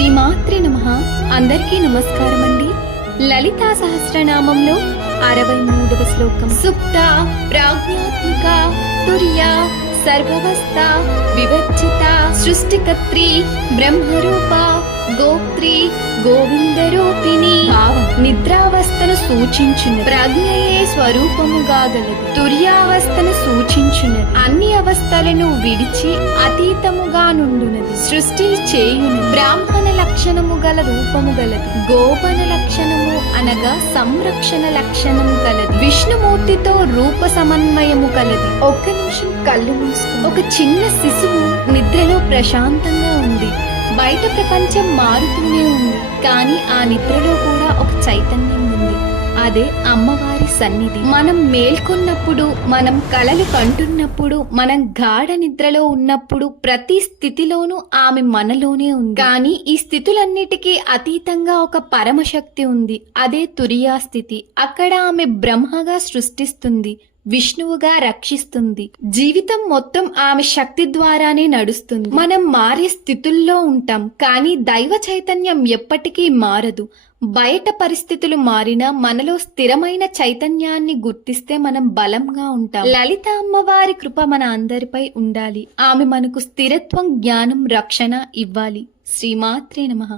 శ్రీమాత్రే నమః. అందరికీ నమస్కారం అండి. లలితా సహస్రనామంలో 63వ శ్లోకం. సుప్త ప్రాజ్ఞాత్మిక తుర్య సర్వవస్థ వివర్జిత సృష్టికర్త్రి బ్రహ్మరూప గోప్త్రి గోవిందరూపిణి. భావం నిద్రావస్థను సూచించున్నది. ప్రజ్ఞయే స్వరూపముగా గలదు. తుర్యావస్థను సూచించున్నది. అన్ని అవస్థలను విడిచి అతీతముగా నుండునది. సృష్టి చేయునది. బ్రాహ్మణ లక్షణము గల రూపము గలది. గోపన లక్షణము అనగా సంరక్షణ లక్షణము గలది. విష్ణుమూర్తితో రూప సమన్వయము కలది. ఒక్క నిమిషం కళ్ళు మూసుకుని ఒక చిన్న శిశువు నిద్రలో ప్రశాంతంగా ఉంది. బయట ప్రపంచం మారుతూనే ఉంది, కానీ ఆ నిద్రలో కూడా ఒక చైతన్యం ఉంది. అదే అమ్మవారి సన్నిధి. మనం మేల్కొన్నప్పుడు, మనం కలలు కంటున్నప్పుడు, మనం గాఢ నిద్రలో ఉన్నప్పుడు ప్రతి స్థితిలోనూ ఆమె మనలోనే ఉంది. కానీ ఈ స్థితులన్నిటికీ అతీతంగా ఒక పరమశక్తి ఉంది. అదే తురియా స్థితి. అక్కడ ఆమె బ్రహ్మగా సృష్టిస్తుంది, విష్ణువుగా రక్షిస్తుంది. జీవితం మొత్తం ఆమె శక్తి ద్వారానే నడుస్తుంది. మనం మారే స్థితుల్లో ఉంటాం, కానీ దైవ చైతన్యం ఎప్పటికీ మారదు. బయట పరిస్థితులు మారినా మనలో స్థిరమైన చైతన్యాన్ని గుర్తిస్తే మనం బలంగా ఉంటాం. లలిత అమ్మవారి కృప మన అందరిపై ఉండాలి. ఆమె మనకు స్థిరత్వం, జ్ఞానం, రక్షణ ఇవ్వాలి. శ్రీమాత్రే నమః.